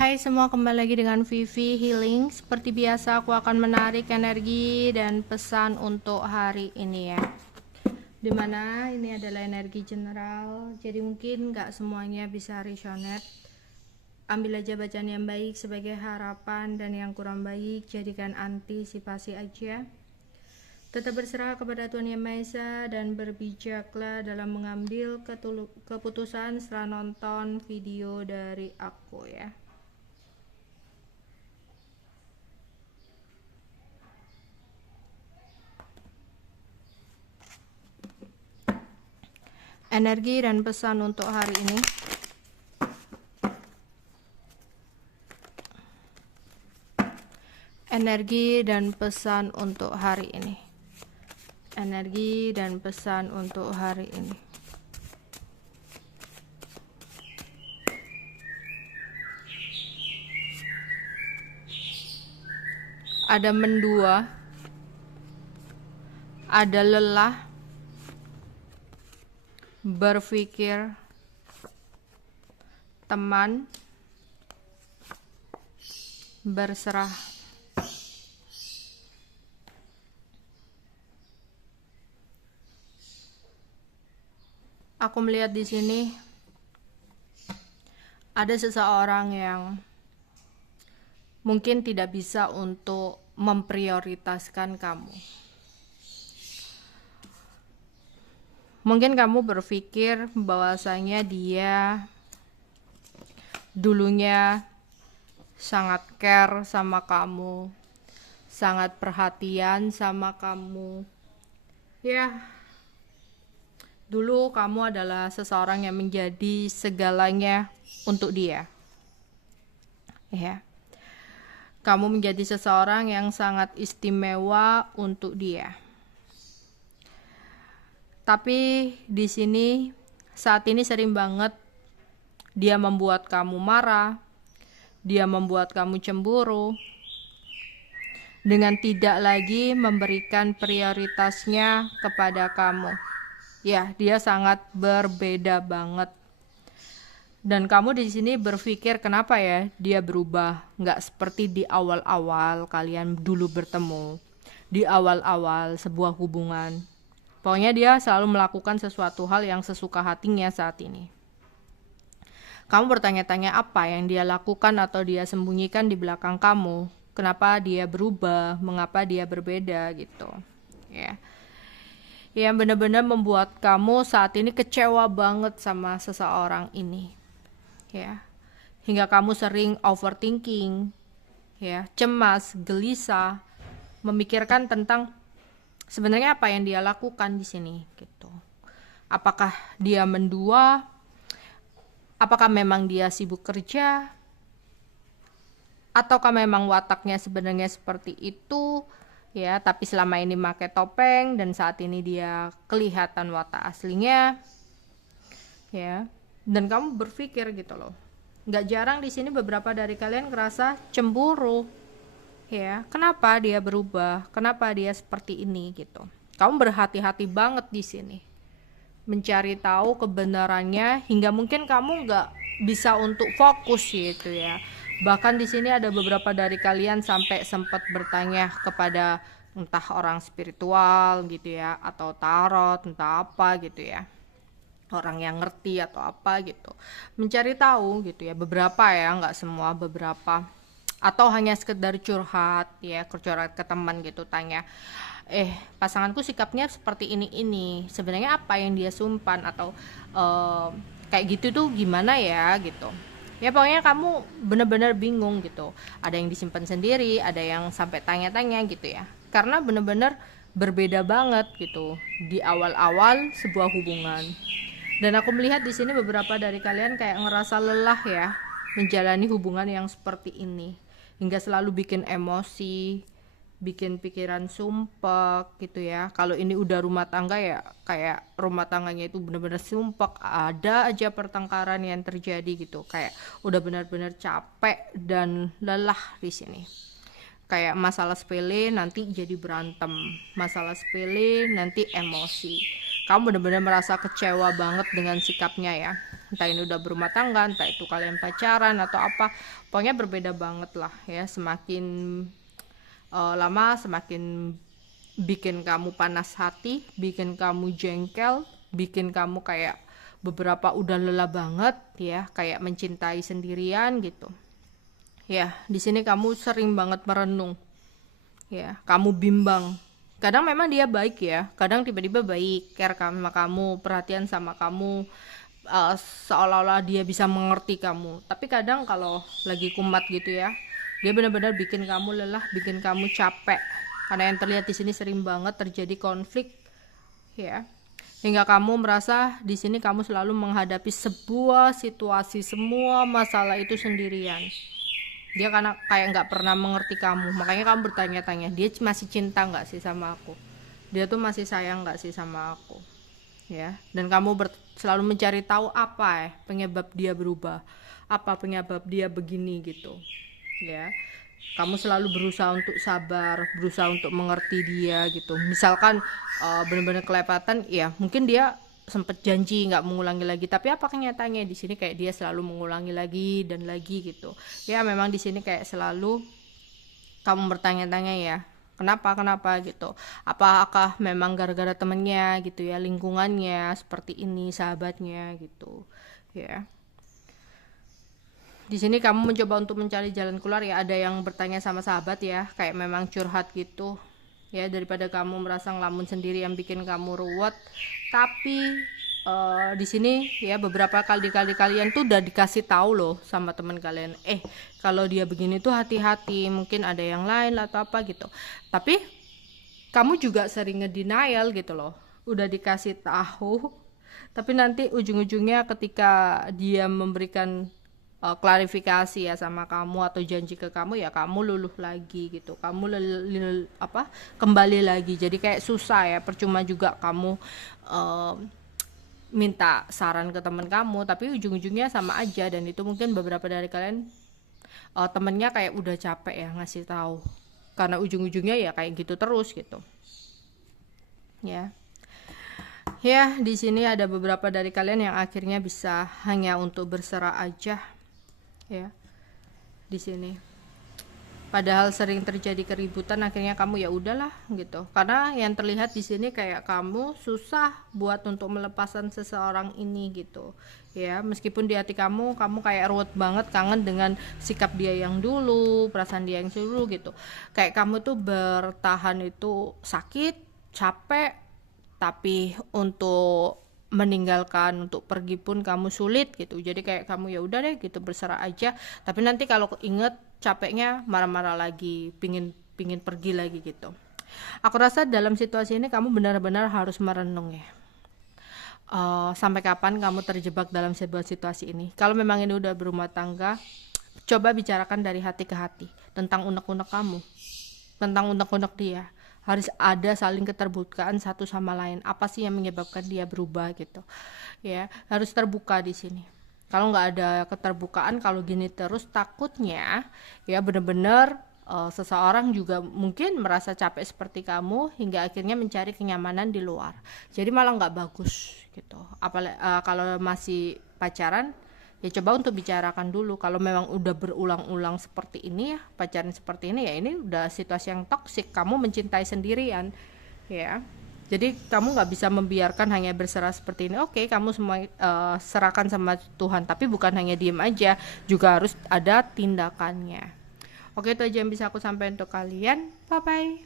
Hai semua, kembali lagi dengan Vivi Healing. Seperti biasa aku akan menarik energi dan pesan untuk hari ini ya. Dimana ini adalah energi general, jadi mungkin gak semuanya bisa resonate. Ambil aja bacaan yang baik sebagai harapan, dan yang kurang baik jadikan antisipasi aja. Tetap berserah kepada Tuhan Yang Maha Esa dan berbijaklah dalam mengambil keputusan setelah nonton video dari aku ya. Energi dan pesan untuk hari ini. Energi dan pesan untuk hari ini. Energi dan pesan untuk hari ini. Ada mendua, ada lelah, berpikir, teman, berserah. Aku melihat di sini ada seseorang yang mungkin tidak bisa untuk memprioritaskan kamu. Mungkin kamu berpikir bahwasanya dia dulunya sangat care sama kamu, sangat perhatian sama kamu. Ya, dulu kamu adalah seseorang yang menjadi segalanya untuk dia. Ya. Kamu menjadi seseorang yang sangat istimewa untuk dia. Tapi di sini saat ini sering banget dia membuat kamu marah, dia membuat kamu cemburu, dengan tidak lagi memberikan prioritasnya kepada kamu. Ya, dia sangat berbeda banget. Dan kamu di sini berpikir kenapa ya dia berubah, nggak seperti di awal-awal kalian dulu bertemu, di awal-awal sebuah hubungan. Pokoknya dia selalu melakukan sesuatu hal yang sesuka hatinya saat ini. Kamu bertanya-tanya apa yang dia lakukan atau dia sembunyikan di belakang kamu. Kenapa dia berubah, mengapa dia berbeda gitu. Ya. Yang benar-benar membuat kamu saat ini kecewa banget sama seseorang ini. Ya. Hingga kamu sering overthinking, ya, cemas, gelisah, memikirkan tentang sebenarnya apa yang dia lakukan di sini gitu. Apakah dia mendua? Apakah memang dia sibuk kerja? Ataukah memang wataknya sebenarnya seperti itu? Ya, tapi selama ini pakai topeng dan saat ini dia kelihatan watak aslinya. Ya. Dan kamu berpikir gitu loh. Nggak jarang di sini beberapa dari kalian ngerasa cemburu. Ya, kenapa dia berubah? Kenapa dia seperti ini gitu? Kamu berhati-hati banget di sini, mencari tahu kebenarannya hingga mungkin kamu nggak bisa untuk fokus gitu ya. Bahkan di sini ada beberapa dari kalian sampai sempat bertanya kepada entah orang spiritual gitu ya, atau tarot, entah apa gitu ya, orang yang ngerti atau apa gitu, mencari tahu gitu ya. Beberapa ya, nggak semua, beberapa. Atau hanya sekedar curhat ya, curhat ke teman gitu, tanya pasanganku sikapnya seperti ini, sebenarnya apa yang dia sumpan, atau kayak gitu tuh gimana ya gitu ya. Pokoknya kamu bener-bener bingung gitu, ada yang disimpan sendiri, ada yang sampai tanya-tanya gitu ya, karena bener-bener berbeda banget gitu di awal-awal sebuah hubungan. Dan aku melihat di sini beberapa dari kalian kayak ngerasa lelah ya menjalani hubungan yang seperti ini, hingga selalu bikin emosi, bikin pikiran sumpek gitu ya. Kalau ini udah rumah tangga ya kayak rumah tangganya itu benar-benar sumpek, ada aja pertengkaran yang terjadi gitu, kayak udah benar-benar capek dan lelah di sini. Kayak masalah sepele nanti jadi berantem, masalah sepele nanti emosi. kamu benar-benar merasa kecewa banget dengan sikapnya ya. Entah ini udah berumah tangga, entah itu kalian pacaran atau apa, pokoknya berbeda banget lah ya. Semakin lama semakin bikin kamu panas hati, bikin kamu jengkel, bikin kamu kayak beberapa udah lelah banget ya, kayak mencintai sendirian gitu. Ya, di sini kamu sering banget merenung. Ya, kamu bimbang. Kadang memang dia baik ya, kadang tiba-tiba baik, care sama kamu, perhatian sama kamu, seolah-olah dia bisa mengerti kamu. Tapi kadang kalau lagi kumat gitu ya, dia benar-benar bikin kamu lelah, bikin kamu capek. Karena yang terlihat di sini sering banget terjadi konflik, ya. Hingga kamu merasa di sini kamu selalu menghadapi sebuah situasi, semua masalah itu sendirian. Dia karena kayak nggak pernah mengerti kamu, makanya kamu bertanya-tanya, dia masih cinta nggak sih sama aku, dia tuh masih sayang nggak sih sama aku, ya. Dan kamu selalu mencari tahu apa penyebab dia berubah, apa penyebab dia begini gitu, ya. Kamu selalu berusaha untuk sabar, berusaha untuk mengerti dia gitu. Misalkan benar-benar kelewatan, ya mungkin dia sempet janji nggak mengulangi lagi, tapi apa kenyataannya di sini kayak dia selalu mengulangi lagi dan lagi gitu. Ya memang di sini kayak selalu kamu bertanya-tanya ya, kenapa gitu. Apakah memang gara-gara temennya gitu ya, lingkungannya seperti ini, sahabatnya gitu ya. Di sini kamu mencoba untuk mencari jalan keluar ya, ada yang bertanya sama sahabat ya, kayak memang curhat gitu ya, daripada kamu merasa ngelamun sendiri yang bikin kamu ruwet. Tapi di sini ya beberapa kali kalian tuh udah dikasih tahu loh sama teman kalian, kalau dia begini tuh hati-hati, mungkin ada yang lain atau apa gitu. Tapi kamu juga sering ngedenial gitu loh, udah dikasih tahu, tapi nanti ujung-ujungnya ketika dia memberikan klarifikasi ya sama kamu atau janji ke kamu, ya kamu luluh lagi gitu, kamu kembali lagi. Jadi kayak susah ya, percuma juga kamu minta saran ke teman kamu, tapi ujung-ujungnya sama aja. Dan itu mungkin beberapa dari kalian temennya kayak udah capek ya ngasih tahu, karena ujung-ujungnya ya kayak gitu terus gitu ya. Ya, di sini ada beberapa dari kalian yang akhirnya bisa hanya untuk berserah aja ya di sini. Padahal sering terjadi keributan, akhirnya kamu ya udahlah gitu. Karena yang terlihat di sini kayak kamu susah buat untuk melepaskan seseorang ini gitu. Ya, meskipun di hati kamu kayak ruwet banget, kangen dengan sikap dia yang dulu, perasaan dia yang dulu gitu. Kayak kamu tuh bertahan itu sakit, capek, tapi untuk meninggalkan, untuk pergi pun kamu sulit gitu. Jadi kayak kamu ya udah deh gitu, berserah aja. Tapi nanti kalau inget capeknya marah-marah lagi, pingin pergi lagi gitu. Aku rasa dalam situasi ini kamu benar-benar harus merenung ya. Sampai kapan kamu terjebak dalam sebuah situasi ini? Kalau memang ini udah berumah tangga, coba bicarakan dari hati ke hati tentang unek-unek kamu, tentang unek-unek dia. Harus ada saling keterbukaan satu sama lain. Apa sih yang menyebabkan dia berubah gitu ya, harus terbuka di sini. Kalau nggak ada keterbukaan, kalau gini terus, takutnya ya benar-benar seseorang juga mungkin merasa capek seperti kamu hingga akhirnya mencari kenyamanan di luar. Jadi malah nggak bagus gitu. Apalagi kalau masih pacaran, ya coba untuk bicarakan dulu. Kalau memang udah berulang-ulang seperti ini ya, pacaran seperti ini ya, ini udah situasi yang toksik, kamu mencintai sendirian ya. Jadi kamu nggak bisa membiarkan hanya berserah seperti ini. Oke, kamu semua serahkan sama Tuhan, tapi bukan hanya diem aja, juga harus ada tindakannya. Oke, itu aja yang bisa aku sampaikan untuk kalian. Bye bye.